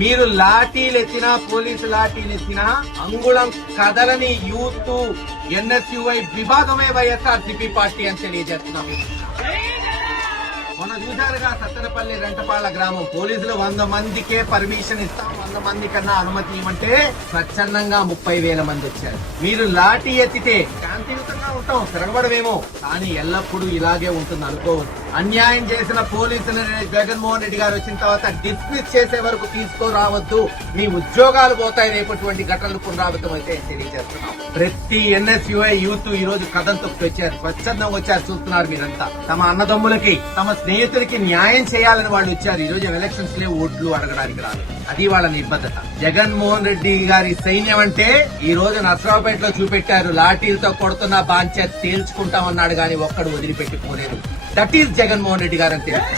మీరు లాఠీలు ఎత్తినా, పోలీసు లాఠీలు ఎత్తినా అంగుళం కదలని యూత్ ఎన్ఎస్యుఐ విభాగమే వైఎస్ఆర్సీపీ పార్టీ అని తెలియజేస్తున్నాం. మొన్న చూశారుగా సత్తెనపల్లి రెంటపాళ్ల గ్రామం పోలీసులు 100 మందికే పర్మిషన్ ఇస్తాం, 100 మంది కన్నా అనుమతి ఇవ్వమంటే స్వచ్ఛందంగా 30,000 మంది వచ్చారు. మీరు లాఠీ ఎత్తితే శాంతియుతంగా ఉంటాం, తిరగబడమేమో, కానీ ఎల్లప్పుడూ ఇలాగే ఉంటుంది అనుకోవద్దు. అన్యాయం చేసిన పోలీసులను జగన్మోహన్ రెడ్డి గారు వచ్చిన తర్వాత డిస్మిస్ చేసే వరకు తీసుకురావద్దు, మీ ఉద్యోగాలు పోతాయి. రేపటువంటి ఘటనలు పునరావృతం అయితే తెలియజేస్తున్నాం. ప్రతి ఎన్ఎస్యుఐ యూత్ ఈ రోజు కథం తొక్కి వచ్చారు, స్వచ్ఛందంగా వచ్చారు. చూస్తున్నారు మీరంతా. తమ అన్నదమ్ములకి, తమ స్నేహితులకి న్యాయం చేయాలని వాళ్ళు వచ్చారు. ఈ రోజు ఎలక్షన్స్ లే ఓట్లు అడగడానికి రాలేదు. అది వాళ్ళ నిబద్ధత. జగన్మోహన్ రెడ్డి గారి సైన్యం అంటే ఈ రోజు నర్సరావుపేటలో చూపెట్టారు. లాఠీలతో కొడుతున్న బాంఛ తేల్చుకుంటామన్నాడు, గాని ఒక్కడు వదిలిపెట్టిపోలేదు. దట్ ఈస్ జగన్మోహన్ రెడ్డి గారు అని తెలుసు.